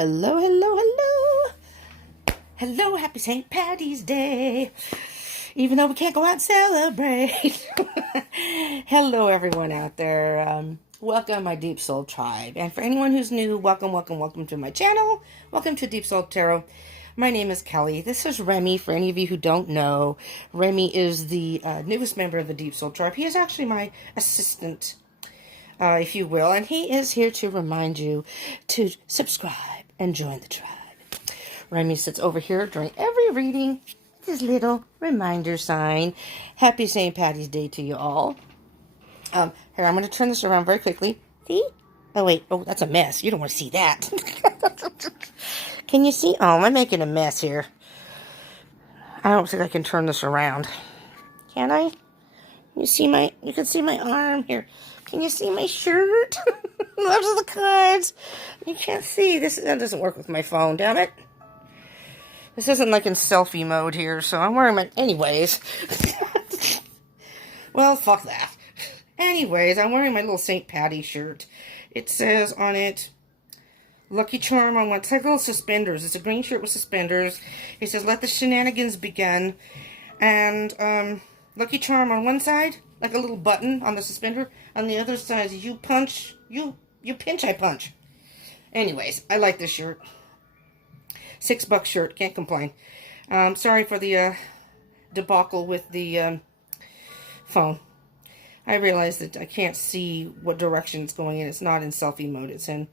Hello, hello, hello. Hello, happy St. Patty's Day. Even though we can't go out and celebrate. Hello, everyone out there. Welcome, my Deep Soul Tribe. And for anyone who's new, welcome, welcome, welcome to my channel. Welcome to Deep Soul Tarot. My name is Kelly. This is Remy. For any of you who don't know, Remy is the newest member of the Deep Soul Tribe. He is actually my assistant, if you will. And he is here to remind you to subscribe and join the tribe. Remy sits over here during every reading. His little reminder sign. Happy St. Patty's Day to you all. Here, I'm going to turn this around very quickly. See? Oh, wait. Oh, that's a mess. You don't want to see that. Can you see? Oh, I'm making a mess here. I don't think I can turn this around. Can I? You can see my arm here. Can you see my shirt? Those are the cards. You can't see. That doesn't work with my phone, damn it. This isn't like in selfie mode here, so I'm wearing my... Anyways. Well, fuck that. Anyways, I'm wearing my little St. Patty shirt. It says on it, Lucky Charm on one. It's like little suspenders. It's a green shirt with suspenders. It says, let the shenanigans begin. And, Lucky Charm on one side, like a little button on the suspender. On the other side, you punch, you pinch, I punch. Anyways, I like this shirt. $6 shirt, can't complain. Sorry for the debacle with the phone. I realized that I can't see what direction it's going in. It's not in selfie mode. It's in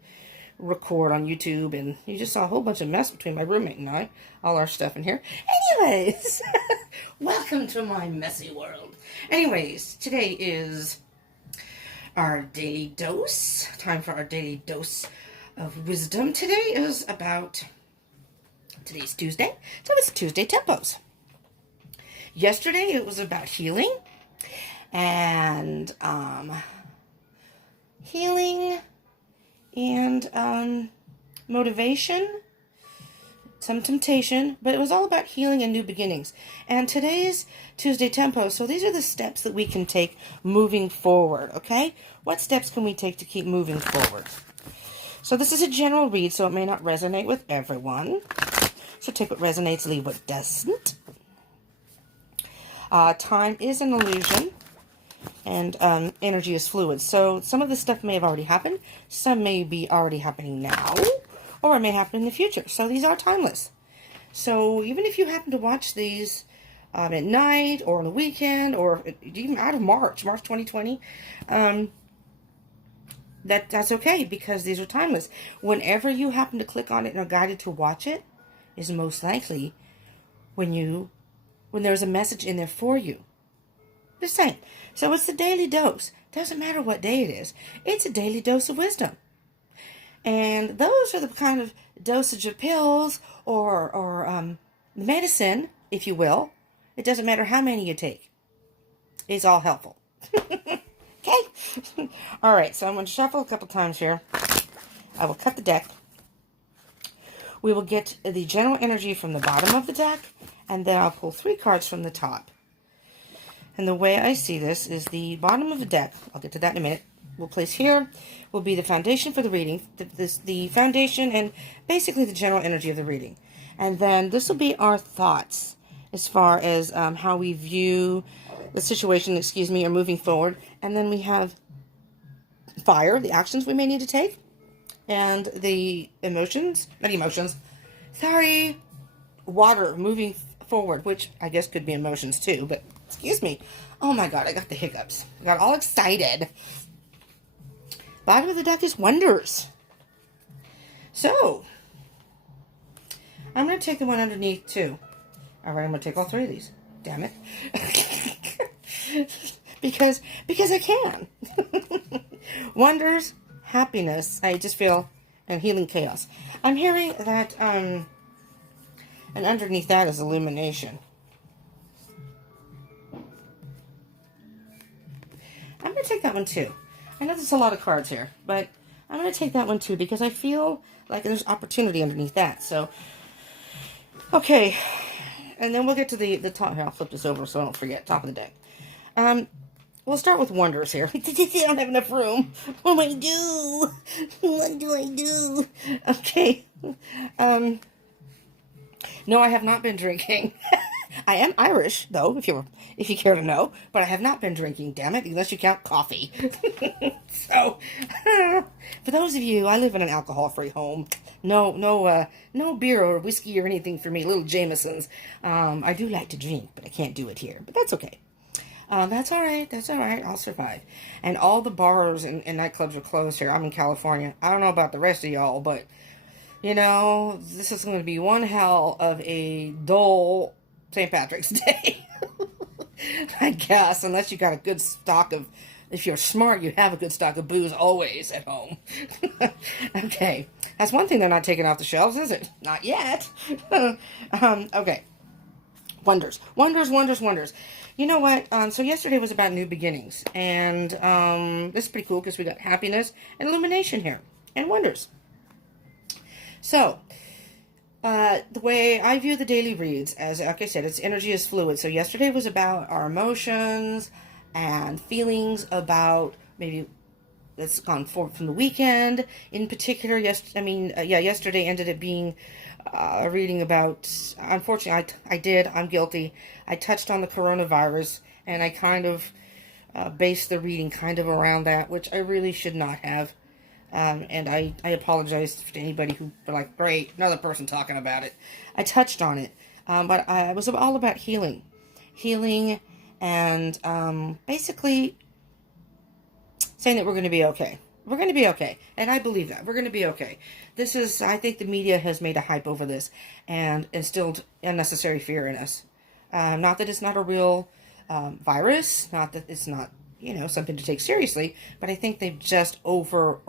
record on YouTube. And you just saw a whole bunch of mess between my roommate and I. All our stuff in here. Anyways, welcome to my messy world. Anyways, today is our daily dose. Time for our daily dose of wisdom. Today is about... Today's Tuesday, so it's Tuesday Tempos. Yesterday it was about healing and motivation, some temptation, but it was all about healing and new beginnings. And today's Tuesday Tempo, so these are the steps that we can take moving forward, okay? What steps can we take to keep moving forward? So this is a general read, so it may not resonate with everyone. So take what resonates, leave what doesn't. Time is an illusion, and energy is fluid. So some of this stuff may have already happened. Some may be already happening now, or it may happen in the future. So these are timeless. So even if you happen to watch these at night, or on the weekend, or even out of March 2020, that's okay, because these are timeless. Whenever you happen to click on it and are guided to watch it, is most likely when there's a message in there for you. Just saying. So it's the daily dose. Doesn't matter what day it is. It's a daily dose of wisdom. And those are the kind of dosage of pills or medicine, if you will. It doesn't matter how many you take. It's all helpful. Okay? All right, so I'm going to shuffle a couple times here. I will cut the deck. We will get the general energy from the bottom of the deck, and then I'll pull 3 cards from the top. And the way I see this is the bottom of the deck, I'll get to that in a minute, we'll place here, will be the foundation for the reading, the foundation and basically the general energy of the reading. And then this will be our thoughts as far as how we view the situation, or moving forward. And then we have fire, the actions we may need to take. And the water moving forward, which I guess could be emotions too, but excuse me. Oh my God, I got the hiccups. I got all excited. Bottom of the deck is wonders. So, I'm going to take the one underneath too. Alright, I'm going to take all 3 of these. Damn it. because I can. Wonders. Happiness, I just feel, and healing chaos. I'm hearing that, and underneath that is illumination. I'm going to take that one too. I know there's a lot of cards here, but I'm going to take that one too, because I feel like there's opportunity underneath that. So, okay, and then we'll get to the top. Here, I'll flip this over so I don't forget, top of the deck. we'll start with wonders here. I don't have enough room. What do I do? What do I do? Okay. No, I have not been drinking. I am Irish, though, if you care to know, but I have not been drinking, damn it, unless you count coffee. So, for those of you, I live in an alcohol-free home. No beer or whiskey or anything for me, little Jamesons. I do like to drink, but I can't do it here, but that's okay. That's all right, I'll survive. And all the bars and nightclubs are closed here. I'm in California. I don't know about the rest of y'all, but, you know, this is going to be one hell of a dull St. Patrick's Day. I guess, unless you got a good stock of, if you're smart, you have a good stock of booze always at home. Okay, that's one thing they're not taking off the shelves, is it? Not yet. Okay, wonders. You know what? So yesterday was about new beginnings, and this is pretty cool because we got happiness and illumination here, and wonders. So, the way I view the daily reads, as like I said, its energy is fluid. So yesterday was about our emotions and feelings about maybe that's gone forward from the weekend. In particular, yesterday ended up being a reading about, unfortunately, I'm guilty. I touched on the coronavirus, and I kind of based the reading kind of around that, which I really should not have. And I apologize to anybody who were like, great, another person talking about it. I touched on it, but I was all about healing, and basically saying that we're going to be okay. We're going to be okay, and I believe that. We're going to be okay. I think the media has made a hype over this and instilled unnecessary fear in us. Not that it's not a real virus, not that it's not, something to take seriously, but I think they've just over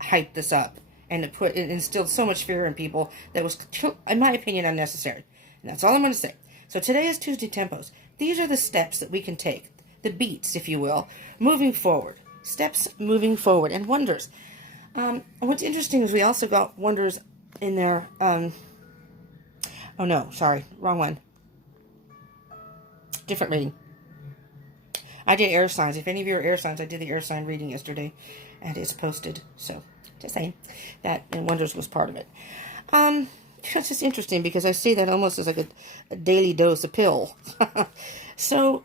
hyped this up, and it instilled so much fear in people that was, in my opinion, unnecessary. And that's all I'm going to say. So today is Tuesday Tempos. These are the steps that we can take, the beats, if you will, moving forward. Steps moving forward, and wonders. What's interesting is we also got wonders in there. Oh no, sorry, wrong one. Different reading. I did air signs. If any of you are air signs, I did the air sign reading yesterday, and it's posted. So, just saying that, and wonders was part of it. It's just interesting because I see that almost as like a daily dose of pill. So,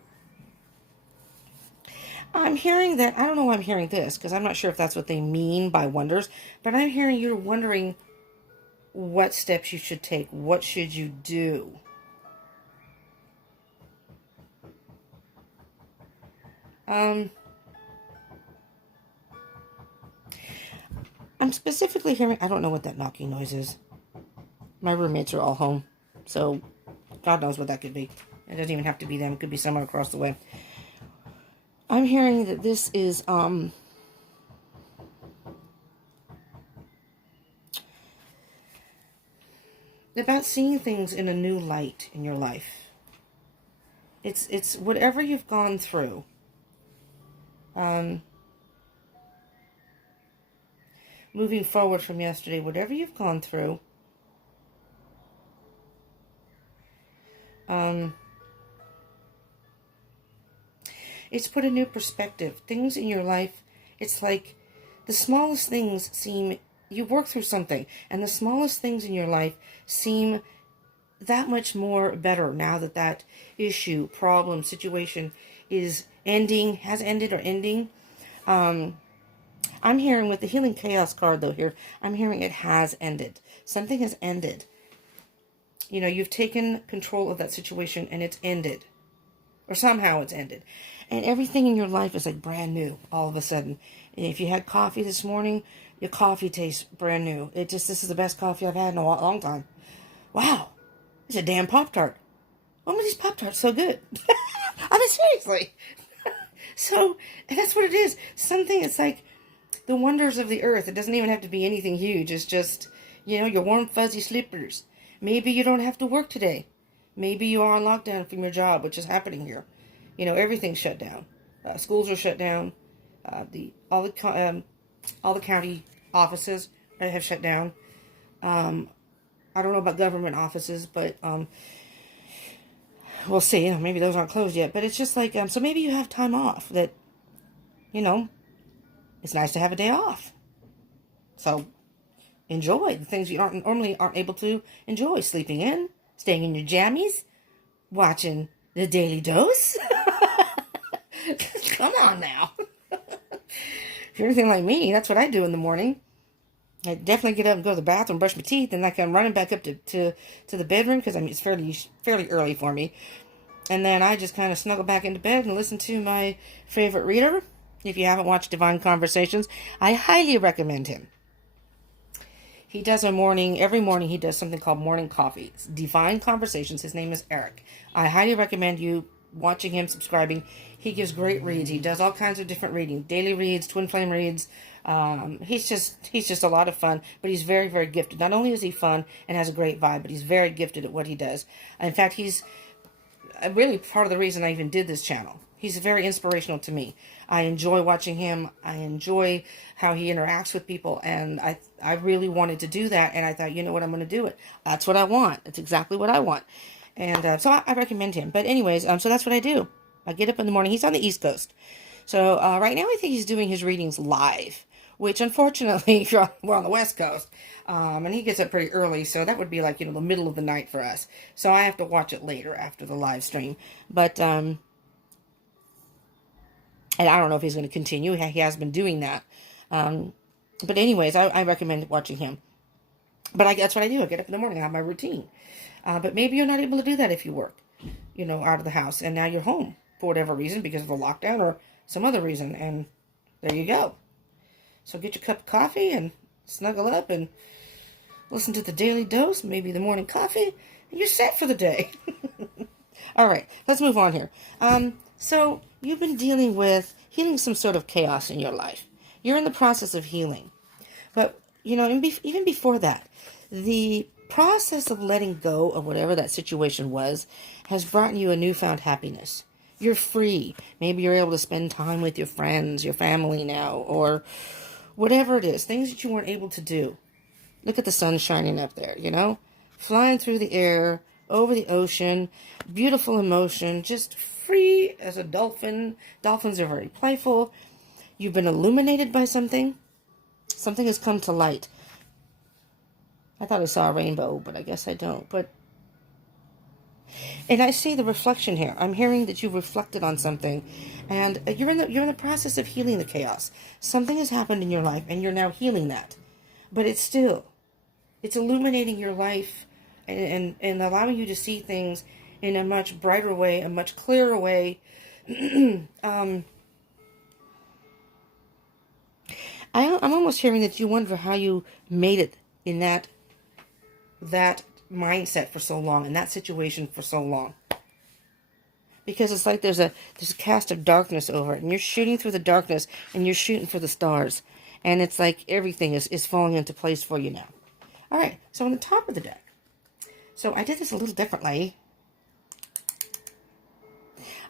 I'm hearing that, I don't know why I'm hearing this, because I'm not sure if that's what they mean by wonders, but I'm hearing you're wondering what steps you should take. What should you do? I'm specifically hearing, I don't know what that knocking noise is. My roommates are all home, so God knows what that could be. It doesn't even have to be them. It could be someone across the way. I'm hearing that this is, about seeing things in a new light in your life. It's whatever you've gone through. Moving forward from yesterday, whatever you've gone through, it's put a new perspective. Things in your life, it's like the smallest things seem, you work through something, and the smallest things in your life seem that much more better now that that issue, problem, situation is ending, has ended or ending. I'm hearing with the Healing Chaos card, though, here, I'm hearing it has ended. Something has ended. You've taken control of that situation, and it's ended. Or somehow it's ended. And everything in your life is like brand new all of a sudden. And if you had coffee this morning, your coffee tastes brand new. This is the best coffee I've had in a long time. Wow. It's a damn Pop-Tart. Why are these Pop-Tarts so good? I mean, seriously. So, and that's what it is. Something, it's like the wonders of the earth. It doesn't even have to be anything huge. It's just, your warm, fuzzy slippers. Maybe you don't have to work today. Maybe you are on lockdown from your job, which is happening here. Everything's shut down. Schools are shut down. All the county offices have shut down. I don't know about government offices, but we'll see. Maybe those aren't closed yet. But it's just like, so maybe you have time off that, it's nice to have a day off. So enjoy the things you normally aren't able to enjoy. Sleeping in, staying in your jammies, watching the Daily Dose. Come on now. If you're anything like me, that's what I do in the morning. I definitely get up and go to the bathroom, brush my teeth, and like I'm running back up to the bedroom because it's fairly early for me. And then I just kind of snuggle back into bed and listen to my favorite reader. If you haven't watched Divine Conversations, I highly recommend him. He does every morning he does something called morning coffee. It's Divine Conversations. His name is Eric. I highly recommend you watching him, subscribing. He gives great reads. He does all kinds of different reading, daily reads, twin flame reads. He's just a lot of fun, but he's very, very gifted. Not only is he fun and has a great vibe, but he's very gifted at what he does. In fact, he's really part of the reason I even did this channel. He's very inspirational to me. I enjoy watching him. I enjoy how he interacts with people, and I really wanted to do that, and I thought, you know what, I'm going to do it. That's what I want. That's exactly what I want. And so I recommend him. But anyways, so that's what I do. I get up in the morning. He's on the East Coast. So right now I think he's doing his readings live, which unfortunately we're on the West Coast. And he gets up pretty early, so that would be like, the middle of the night for us. So I have to watch it later after the live stream. But, and I don't know if he's going to continue. He has been doing that. But anyways, I recommend watching him. But that's what I do. I get up in the morning. I have my routine. But maybe you're not able to do that if you work, out of the house. And now you're home for whatever reason, because of a lockdown or some other reason. And there you go. So get your cup of coffee and snuggle up and listen to the Daily Dose, maybe the morning coffee, and you're set for the day. All right, let's move on here. So you've been dealing with healing some sort of chaos in your life. You're in the process of healing. But, even before that, the process of letting go of whatever that situation was has brought you a newfound happiness. You're free. Maybe you're able to spend time with your friends, your family now, or whatever it is, things that you weren't able to do. Look at the sun shining up there, flying through the air, over the ocean, beautiful emotion, just free as a dolphin. Dolphins are very playful. You've been illuminated by something. Something has come to light. I thought I saw a rainbow, but I guess I don't. And I see the reflection here. I'm hearing that you've reflected on something, and you're in the process of healing the chaos. Something has happened in your life, and you're now healing that. But it's illuminating your life and allowing you to see things in a much brighter way, a much clearer way. I'm almost hearing that you wonder how you made it in that mindset for so long, in that situation for so long. Because it's like there's a cast of darkness over it, and you're shooting through the darkness, and you're shooting for the stars. And it's like everything is falling into place for you now. All right, so on the top of the deck. So I did this a little differently.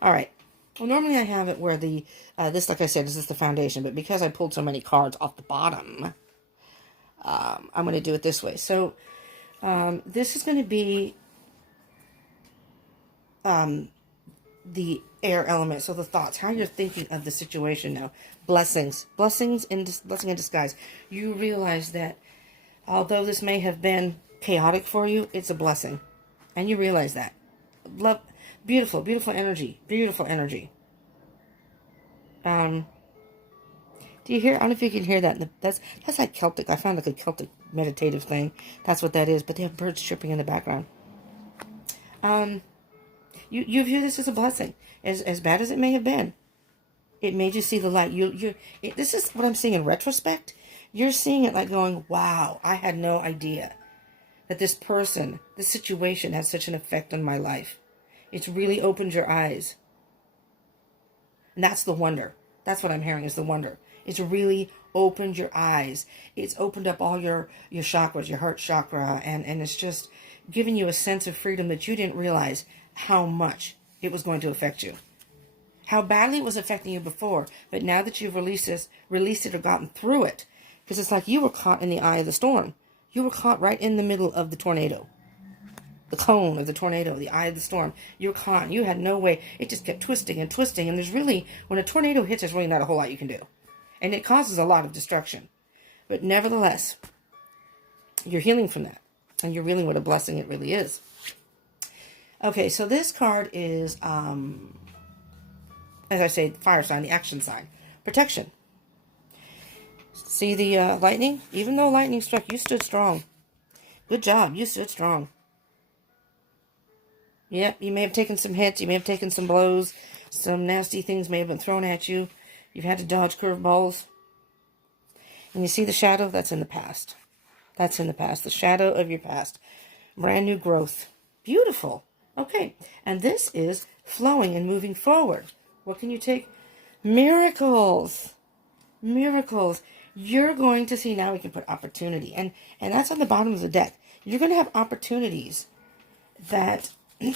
All right. Well, normally I have it where this, like I said, is the foundation. But because I pulled so many cards off the bottom, I'm going to do it this way. So this is going to be the air element. So the thoughts, how you're thinking of the situation now. Blessing in disguise. You realize that although this may have been chaotic for you, it's a blessing. And you realize that. Love, beautiful energy. Beautiful energy. Do you hear? I don't know if you can hear that. That's like Celtic. I found like a Celtic meditative thing. That's what that is. But they have birds chirping in the background. You view this as a blessing. As bad as it may have been. It made you see the light. This is what I'm seeing in retrospect. You're seeing it like going, wow, I had no idea that this situation has such an effect on my life. It's really opened your eyes. And that's the wonder. That's what I'm hearing is the wonder. It's really opened your eyes. It's opened up all your chakras, your heart chakra, and it's just giving you a sense of freedom that you didn't realize how much it was going to affect you. How badly it was affecting you before, but now that you've released it or gotten through it, because it's like you were caught in the eye of the storm. You were caught right in the middle of the tornado. the cone of the tornado, the eye of the storm. You're caught. You had no way. It just kept twisting and twisting. And there's really, when a tornado hits, there's really not a whole lot you can do. And it causes a lot of destruction. But nevertheless, you're healing from that. And you're realizing what a blessing it really is. Okay, so this card is, as I say, fire sign, the action sign. Protection. See the lightning? Even though lightning struck, you stood strong. Good job. You stood strong. Yep, you may have taken some hits. You may have taken some blows. Some nasty things may have been thrown at you. You've had to dodge curveballs. And you see the shadow? That's in the past. That's in the past. The shadow of your past. Brand new growth. Beautiful. Okay. And this is flowing and moving forward. What can you take? Miracles. Miracles. You're going to see, now we can put opportunity. And that's on the bottom of the deck. You're going to have opportunities that,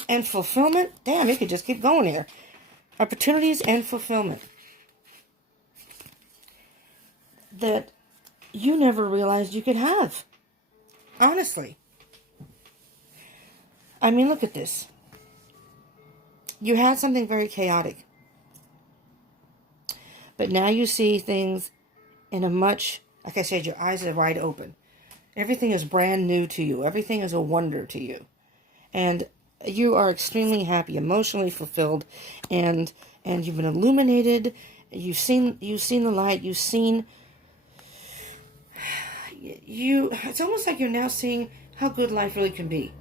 and fulfillment. Damn, you could just keep going here. Opportunities and fulfillment that you never realized you could have. Honestly. I mean, look at this. You had something very chaotic. But now you see things in a much, like I said, your eyes are wide open. Everything is brand new to you. Everything is a wonder to you. And you are extremely happy, emotionally fulfilled, and you've been illuminated. You've seen the light. You've seen it's almost like you're now seeing how good life really can be.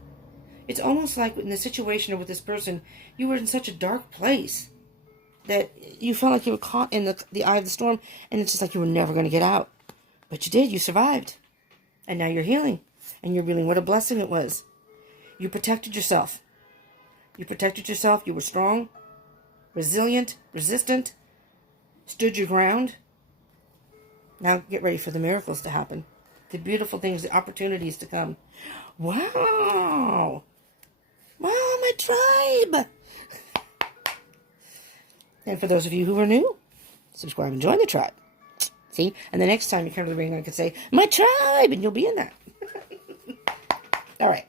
It's almost like in the situation with this person, you were in such a dark place that you felt like you were caught in the eye of the storm, and it's just like you were never going to get out. But you did. You survived. And now you're healing. And you're realizing what a blessing it was. You protected yourself. You protected yourself. You were strong, resilient, resistant, stood your ground. Now get ready for the miracles to happen. The beautiful things, the opportunities to come. Wow. Wow, my tribe. And for those of you who are new, subscribe and join the tribe. See? And the next time you come to the reading, I can say, my tribe, and you'll be in that. All right.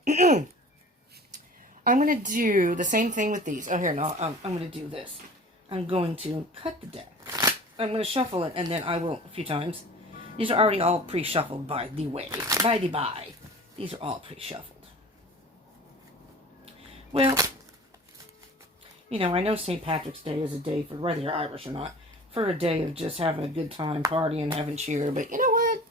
I'm going to do the same thing with these. Oh, here, no, I'm going to do this. I'm going to cut the deck. I'm going to shuffle it, and then I will a few times. These are already all pre-shuffled, by the way. By. These are all pre-shuffled. Well, you know, I know St. Patrick's Day is a day for, whether you're Irish or not, for a day of just having a good time, partying, having cheer. But you know what?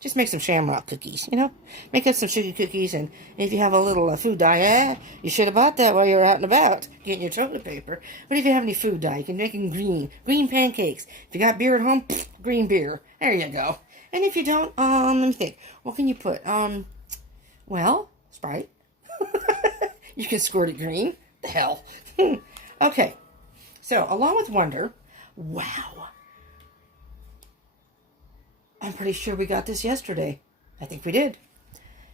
Just make some shamrock cookies, you know? Make up some sugar cookies, and if you have a little food dye, you should have bought that while you were out and about, getting your toilet paper. But if you have any food dye, you can make them green pancakes. If you got beer at home, green beer. There you go. And if you don't, let me think. What can you put? Well, Sprite. You can squirt it green. The hell. Okay. So, along with wonder, wow. I'm pretty sure we got this yesterday. I think we did.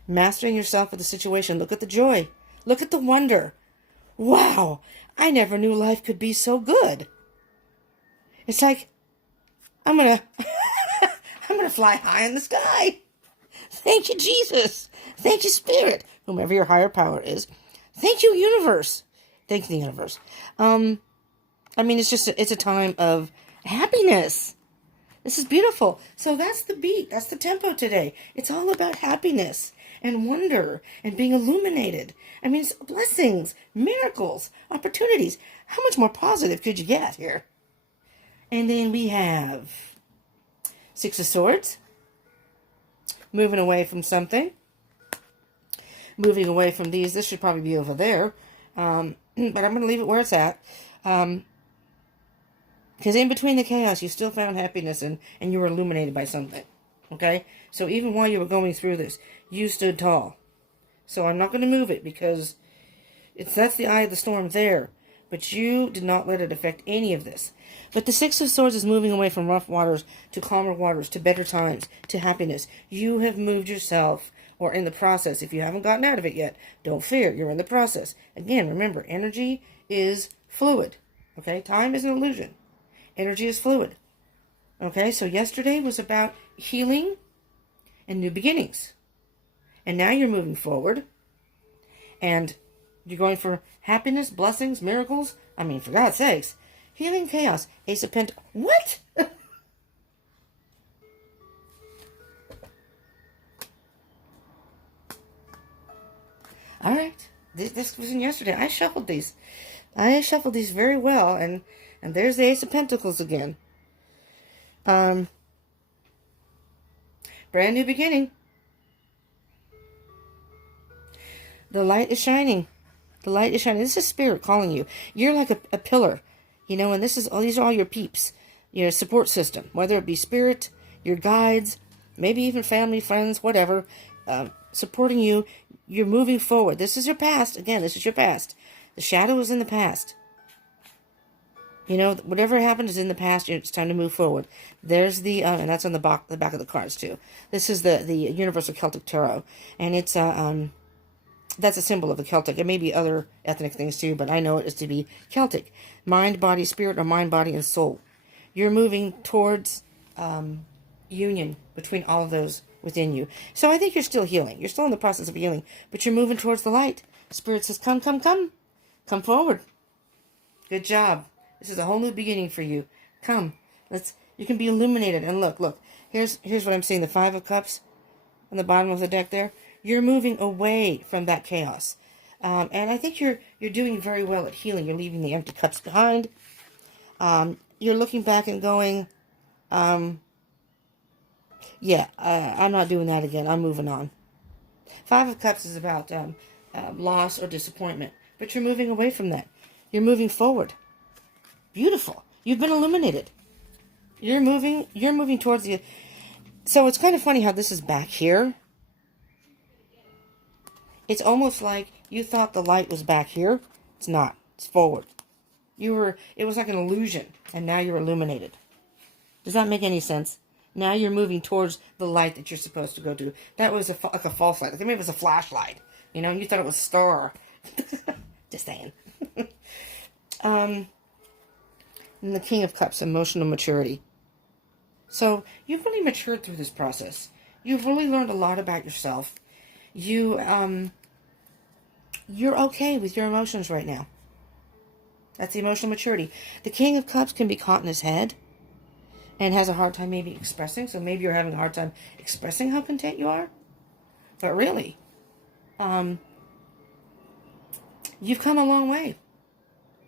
Mastering yourself with the situation. Look at the joy. Look at the wonder. Wow. I never knew life could be so good. It's like, I'm gonna fly high in the sky. Thank you, Jesus. Thank you, Spirit. Whomever your higher power is. Thank you, universe. Thank you, universe. I mean, it's a time of happiness. This is beautiful. So that's the beat. That's the tempo today. It's all about happiness and wonder and being illuminated. I mean, it's blessings, miracles, opportunities. How much more positive could you get here? And then we have Six of Swords. Moving away from something. Moving away from these. This should probably be over there. But I'm going to leave it where it's at. Because in between the chaos, you still found happiness and you were illuminated by something. Okay? So even while you were going through this, you stood tall. So I'm not going to move it because that's the eye of the storm there. But you did not let it affect any of this. But the Six of Swords is moving away from rough waters to calmer waters, to better times, to happiness. You have moved yourself, or in the process. If you haven't gotten out of it yet, don't fear. You're in the process. Again, remember, energy is fluid. Okay? Time is an illusion. Energy is fluid. Okay? So yesterday was about healing and new beginnings. And now you're moving forward. And You're going for happiness, blessings, miracles. I mean, for God's sakes. Healing chaos. Ace of Pentacles. What? All right. This was in yesterday. I shuffled these. I shuffled these very well, and there's the Ace of Pentacles again. Brand new beginning. The light is shining. The light is shining. This is Spirit calling you. You're like a pillar, you know, and these are all your peeps, your support system, whether it be Spirit, your guides, maybe even family, friends, whatever, supporting you. You're moving forward. This is your past. Again, this is your past. The shadow is in the past. You know, whatever happened is in the past. It's time to move forward. There's the, and that's on the back of the cards too. This is the Universal Celtic Tarot, and it's that's a symbol of the Celtic. It may be other ethnic things too, but I know it is to be Celtic. Mind, body, spirit, or mind, body, and soul. You're moving towards union between all of those within you. So I think you're still healing. You're still in the process of healing, but you're moving towards the light. Spirit says, come, come, come. Come forward. Good job. This is a whole new beginning for you. Come. You can be illuminated. And look. Here's what I'm seeing. The Five of Cups on the bottom of the deck there. You're moving away from that chaos. And I think you're doing very well at healing. You're leaving the empty cups behind. You're looking back and going, I'm not doing that again. I'm moving on. Five of Cups is about loss or disappointment. But you're moving away from that. You're moving forward. Beautiful. You've been illuminated. You're moving towards the... So it's kind of funny how this is back here. It's almost like you thought the light was back here. It's not. It's forward. It was like an illusion, and now you're illuminated. Does that make any sense? Now you're moving towards the light that you're supposed to go to. That was like a false light. Like maybe it was a flashlight, you know, and you thought it was a star. Just saying. And the King of Cups, emotional maturity. So you've really matured through this process. You've really learned a lot about yourself. You're okay with your emotions right now. That's the emotional maturity. The King of Cups can be caught in his head and has a hard time maybe expressing. So maybe you're having a hard time expressing how content you are. But really, you've come a long way.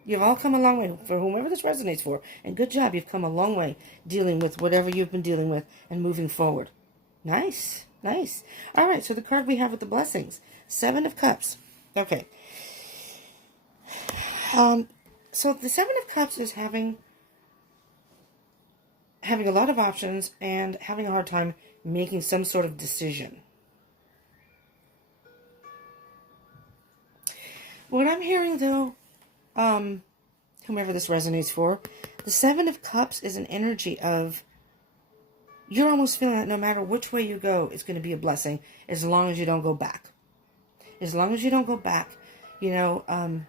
You've all come a long way, for whomever this resonates for. And good job, you've come a long way dealing with whatever you've been dealing with and moving forward. Nice, nice. All right, so the card we have with the blessings. Seven of Cups. Okay. So the Seven of Cups is having a lot of options and having a hard time making some sort of decision. What I'm hearing, though, whomever this resonates for, the Seven of Cups is an energy of, you're almost feeling that no matter which way you go, it's going to be a blessing as long as you don't go back. As long as you don't go back, you know how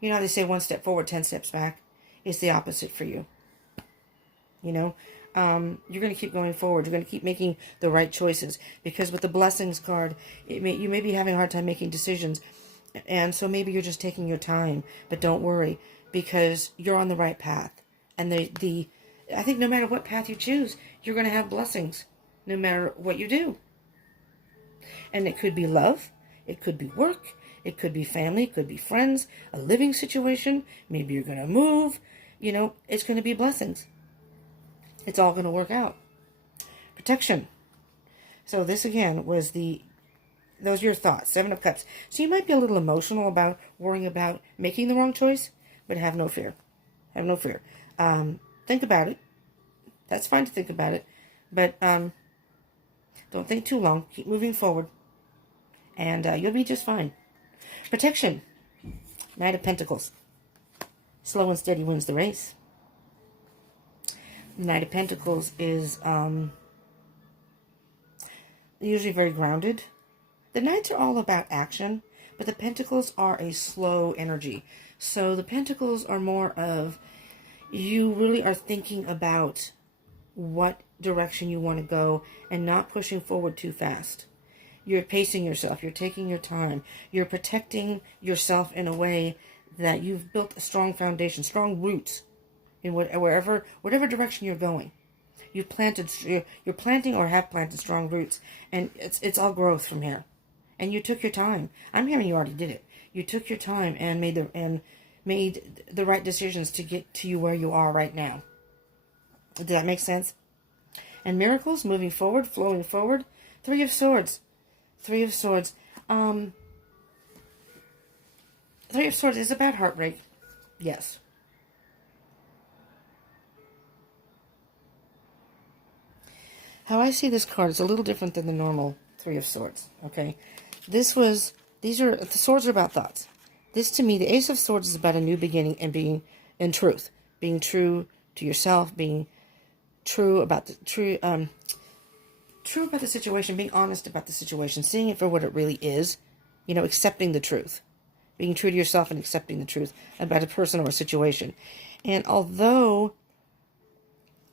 they say 1 step forward, 10 steps back? It's the opposite for you. You know, you're going to keep going forward. You're going to keep making the right choices, because with the blessings card, you may be having a hard time making decisions. And so maybe you're just taking your time, but don't worry, because you're on the right path. And I think no matter what path you choose, you're going to have blessings, no matter what you do. And it could be love, it could be work, it could be family, it could be friends, a living situation. Maybe you're going to move. You know, it's going to be blessings. It's all going to work out. Protection. So this again was those are your thoughts. Seven of Cups. So you might be a little emotional about worrying about making the wrong choice, but have no fear. Have no fear. Think about it. That's fine to think about it, but don't think too long. Keep moving forward, and you'll be just fine. Protection. Knight of Pentacles. Slow and steady wins the race. Knight of Pentacles is usually very grounded. The Knights are all about action, but the Pentacles are a slow energy. So the Pentacles are more of, you really are thinking about what direction you want to go and not pushing forward too fast. You're pacing yourself. You're taking your time. You're protecting yourself in a way that you've built a strong foundation, strong roots in whatever direction you're going. You're planting or have planted strong roots, and it's all growth from here. And you took your time. I'm hearing you already did it. You took your time and made the right decisions to get to you where you are right now. Did that make sense? And miracles, moving forward, flowing forward. Three of Swords. Three of Swords. Three of Swords is about heartbreak. Yes. How I see this card is a little different than the normal Three of Swords. Okay. The swords are about thoughts. This, to me, the Ace of Swords is about a new beginning and being in truth. Being true to yourself, being true about the true about the situation, being honest about the situation, seeing it for what it really is, accepting the truth, being true to yourself and accepting the truth about a person or a situation. And although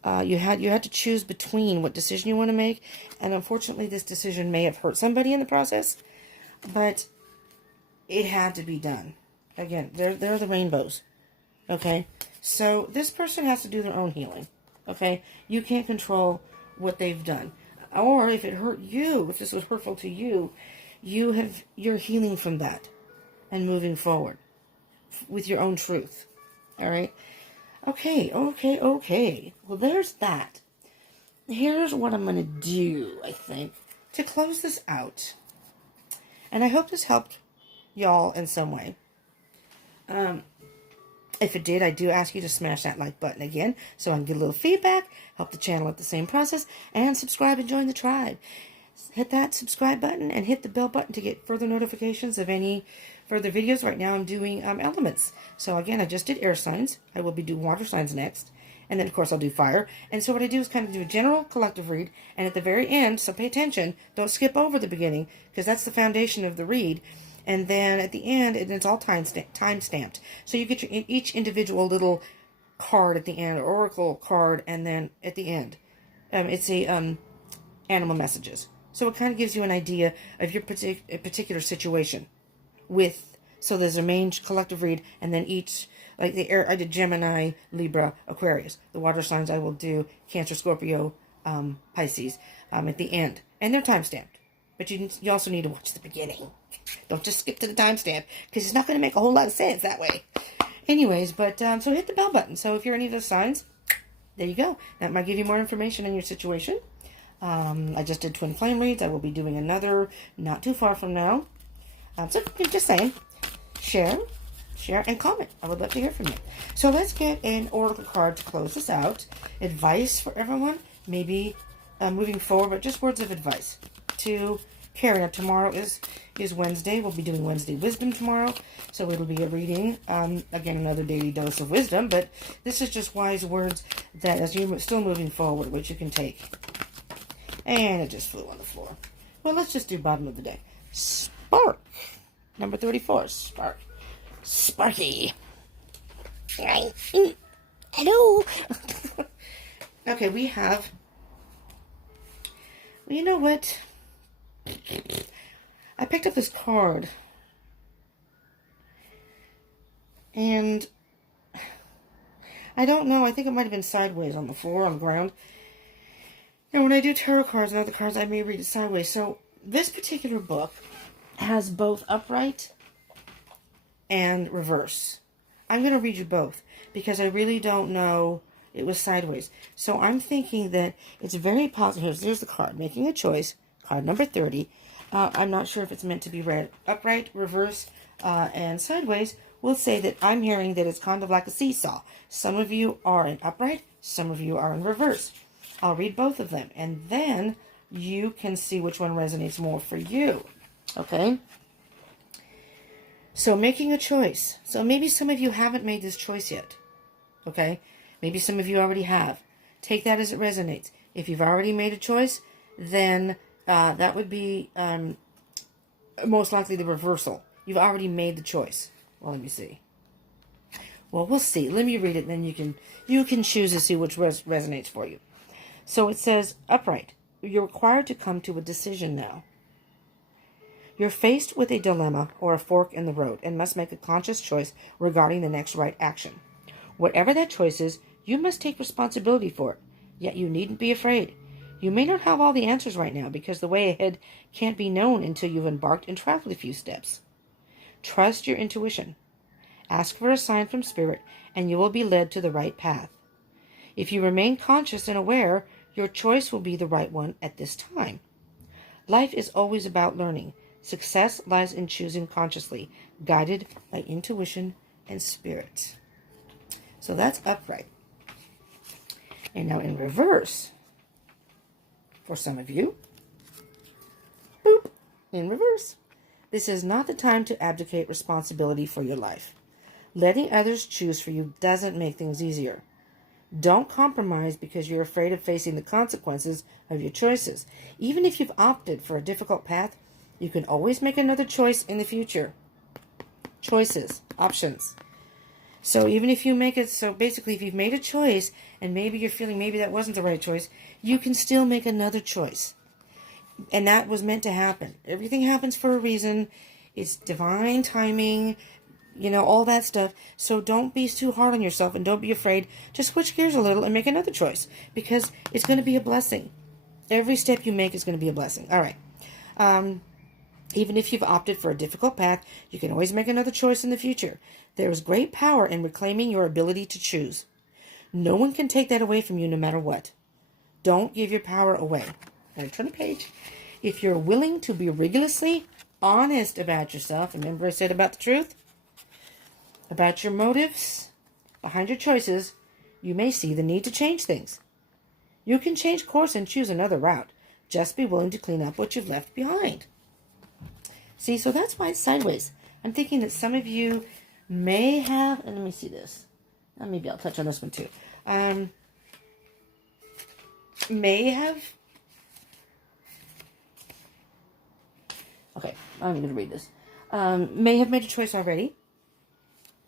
you had to choose between what decision you want to make, and unfortunately this decision may have hurt somebody in the process, but it had to be done. Again, they're the rainbows. Okay? So this person has to do their own healing. Okay? You can't control what they've done. Or if it hurt you, if this was hurtful to you, you're healing from that and moving forward with your own truth. All right? Okay. Well, there's that. Here's what I'm going to do, I think, to close this out. And I hope this helped y'all in some way. If it did, I do ask you to smash that like button again so I can get a little feedback, help the channel at the same process, and subscribe and join the tribe. Hit that subscribe button and hit the bell button to get further notifications of any further videos. Right now I'm doing elements. So again, I just did air signs. I will be doing water signs next. And then, of course, I'll do fire. And so what I do is kind of do a general collective read. And at the very end, so pay attention, don't skip over the beginning, because that's the foundation of the read. And then at the end, it's all time stamped. So you get each individual little card at the end, or oracle card, and then at the end, it's animal messages. So it kind of gives you an idea of your particular situation. So there's a main collective read, and then each, like the air, I did Gemini, Libra, Aquarius. The water signs I will do Cancer, Scorpio, Pisces at the end, and they're time stamped. But you also need to watch the beginning. Don't just skip to the timestamp, because it's not going to make a whole lot of sense that way. Anyways, but so hit the bell button. So if you're any of those signs, there you go. That might give you more information on your situation. I just did twin flame reads. I will be doing another not too far from now. So just saying, share, and comment. I would love to hear from you. So let's get an oracle card to close this out. Advice for everyone, maybe moving forward, but just words of advice to carry. Now, tomorrow is Wednesday. We'll be doing Wednesday wisdom tomorrow, so it'll be a reading. Again, another daily dose of wisdom, but this is just wise words that as you're still moving forward, which you can take. And it just flew on the floor. Well, let's just do bottom of the day. Spark. Number 34. Spark. Sparky. Hello. Okay, we have... Well, you know what? I picked up this card. And... I don't know. I think it might have been sideways on the floor, on the ground. And when I do tarot cards and other cards, I may read it sideways. So this particular book has both upright and reverse. I'm going to read you both because I really don't know. It was sideways. So I'm thinking that it's very positive. Here's the card. Making a choice. Card number 30. I'm not sure if it's meant to be read upright, reverse, and sideways. We'll say that I'm hearing that it's kind of like a seesaw. Some of you are in upright. Some of you are in reverse. I'll read both of them, and then you can see which one resonates more for you, okay? So making a choice. So maybe some of you haven't made this choice yet, okay? Maybe some of you already have. Take that as it resonates. If you've already made a choice, then that would be most likely the reversal. You've already made the choice. Well, let me see. Well, we'll see. Let me read it, and then you can choose to see which resonates for you. So it says, upright. You're required to come to a decision now. You're faced with a dilemma or a fork in the road and must make a conscious choice regarding the next right action. Whatever that choice is, you must take responsibility for it. Yet you needn't be afraid. You may not have all the answers right now because the way ahead can't be known until you've embarked and traveled a few steps. Trust your intuition. Ask for a sign from Spirit and you will be led to the right path. If you remain conscious and aware, your choice will be the right one at this time. Life is always about learning. Success lies in choosing consciously, guided by intuition and spirit. So that's upright. And now in reverse, for some of you, boop, in reverse. This is not the time to abdicate responsibility for your life. Letting others choose for you doesn't make things easier. Don't compromise because you're afraid of facing the consequences of your choices. Even if you've opted for a difficult path, you can always make another choice in the future. Choices, options. So even if you make it, so basically if you've made a choice and maybe you're feeling maybe that wasn't the right choice, you can still make another choice. And that was meant to happen. Everything happens for a reason. It's divine timing, all that stuff. So don't be too hard on yourself and don't be afraid to switch gears a little and make another choice because it's going to be a blessing. Every step you make is going to be a blessing. All right. Even if you've opted for a difficult path, you can always make another choice in the future. There is great power in reclaiming your ability to choose. No one can take that away from you no matter what. Don't give your power away. Now turn the page. If you're willing to be rigorously honest about yourself, remember I said about the truth? About your motives behind your choices, you may see the need to change things. You can change course and choose another route. Just be willing to clean up what you've left behind. See, so that's why it's sideways. I'm thinking that some of you may have, and let me see this. Maybe I'll touch on this one too. May have, okay, I'm going to read this. May have made a choice already.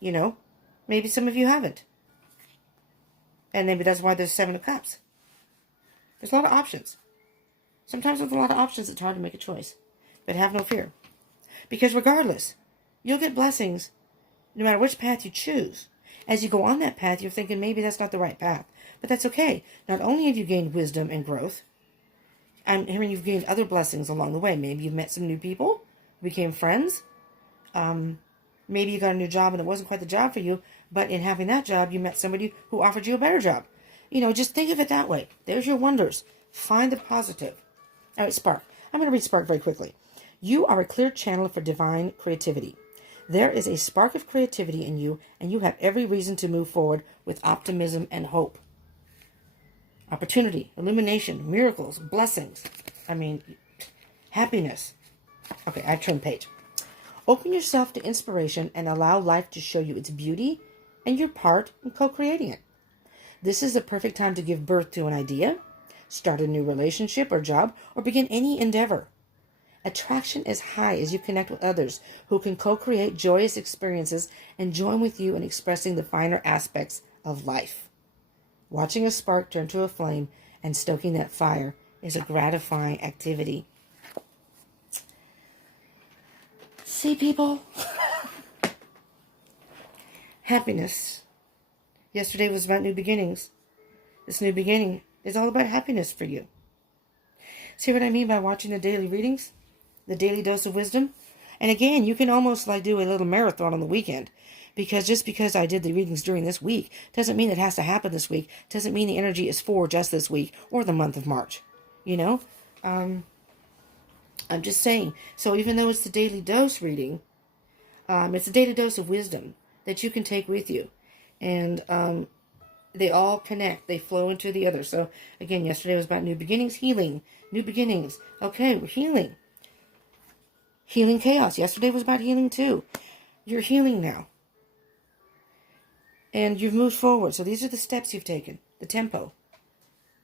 Maybe some of you haven't. And maybe that's why there's 7 of Cups. There's a lot of options. Sometimes with a lot of options, it's hard to make a choice. But have no fear. Because regardless, you'll get blessings no matter which path you choose. As you go on that path, you're thinking maybe that's not the right path. But that's okay. Not only have you gained wisdom and growth, I'm hearing you've gained other blessings along the way. Maybe you've met some new people, became friends. Maybe you got a new job and it wasn't quite the job for you, but in having that job, you met somebody who offered you a better job. Just think of it that way. There's your wonders. Find the positive. All right, Spark. I'm going to read Spark very quickly. You are a clear channel for divine creativity. There is a spark of creativity in you, and you have every reason to move forward with optimism and hope. Opportunity, illumination, miracles, blessings. Happiness. Okay, I turned page. Open yourself to inspiration and allow life to show you its beauty and your part in co-creating it. This is the perfect time to give birth to an idea, start a new relationship or job, or begin any endeavor. Attraction is high as you connect with others who can co-create joyous experiences and join with you in expressing the finer aspects of life. Watching a spark turn to a flame and stoking that fire is a gratifying activity. See, people? Happiness. Yesterday was about new beginnings. This new beginning is all about happiness for you. See what I mean by watching the daily readings? The daily dose of wisdom? And again, you can almost do a little marathon on the weekend. Because just because I did the readings during this week doesn't mean it has to happen this week. Doesn't mean the energy is for just this week or the month of March. I'm just saying. So even though it's the daily dose reading, it's a daily dose of wisdom that you can take with you. And they all connect. They flow into the other. So again, yesterday was about new beginnings, healing. New beginnings. Okay, we're healing. Healing chaos. Yesterday was about healing too. You're healing now. And you've moved forward. So these are the steps you've taken. The tempo.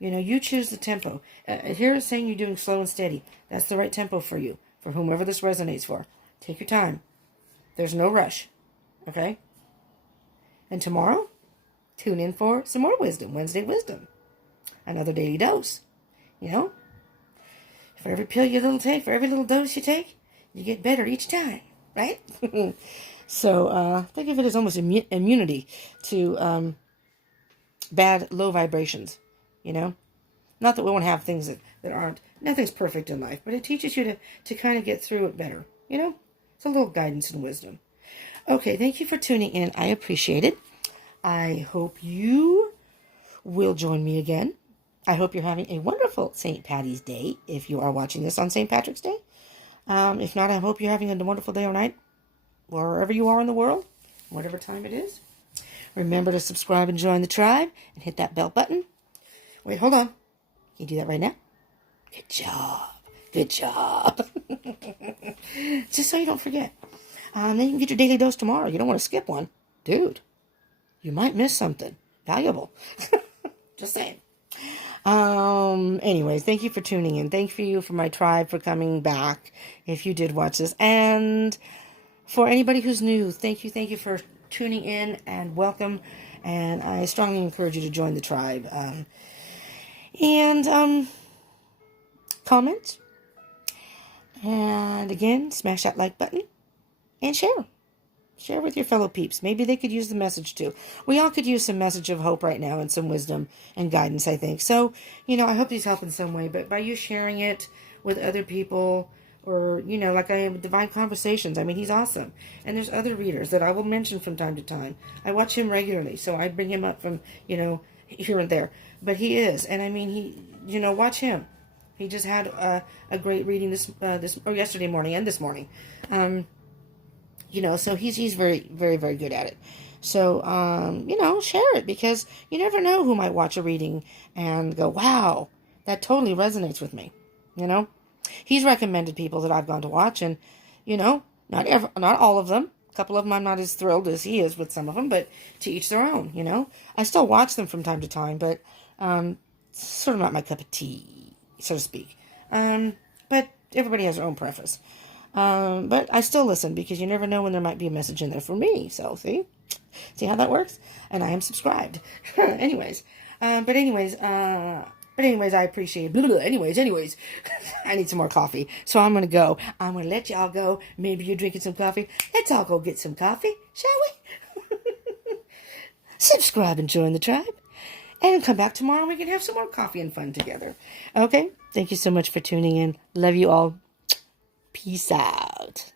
You choose the tempo. Here it's saying you're doing slow and steady. That's the right tempo for you. For whomever this resonates for. Take your time. There's no rush. Okay? And tomorrow, tune in for some more wisdom. Wednesday wisdom. Another daily dose. For every pill you take, for every little dose you take, You get better each time, right? So think of it as almost immunity to bad, low vibrations, you know? Not that we won't have things that aren't, nothing's perfect in life, but it teaches you to kind of get through it better, you know? It's a little guidance and wisdom. Okay, thank you for tuning in. I appreciate it. I hope you will join me again. I hope you're having a wonderful St. Patty's Day if you are watching this on St. Patrick's Day. If not, I hope you're having a wonderful day or night, wherever you are in the world, whatever time it is. Remember to subscribe and join the tribe and hit that bell button. Wait, hold on. Can you do that right now? Good job. Good job. Just so you don't forget. Then you can get your daily dose tomorrow. You don't want to skip one. Dude, you might miss something valuable. Just saying. Anyways, thank you for tuning in. Thank you for my tribe for coming back if you did watch this. And for anybody who's new, thank you for tuning in and welcome. And I strongly encourage you to join the tribe. And comment. And again, smash that like button and share. Share with your fellow peeps. Maybe they could use the message too. We all could use some message of hope right now and some wisdom and guidance, I think. So, I hope these help in some way. But by you sharing it with other people or, like I am with Divine Conversations, I mean, he's awesome. And there's other readers that I will mention from time to time. I watch him regularly, so I bring him up from, here and there. But he is. And I mean, watch him. He just had a great reading yesterday morning and this morning. So he's very, very, very good at it. So, share it because you never know who might watch a reading and go, wow, that totally resonates with me. He's recommended people that I've gone to watch and, not all of them. A couple of them I'm not as thrilled as he is with some of them, but to each their own, I still watch them from time to time, but sort of not my cup of tea, so to speak. But everybody has their own preference. But I still listen because you never know when there might be a message in there for me. So see how that works? And I am subscribed. anyways, I appreciate it. Anyways, I need some more coffee. So I'm going to go. I'm going to let y'all go. Maybe you're drinking some coffee. Let's all go get some coffee, shall we? Subscribe and join the tribe. And come back tomorrow. We can have some more coffee and fun together. Okay? Thank you so much for tuning in. Love you all. Peace out.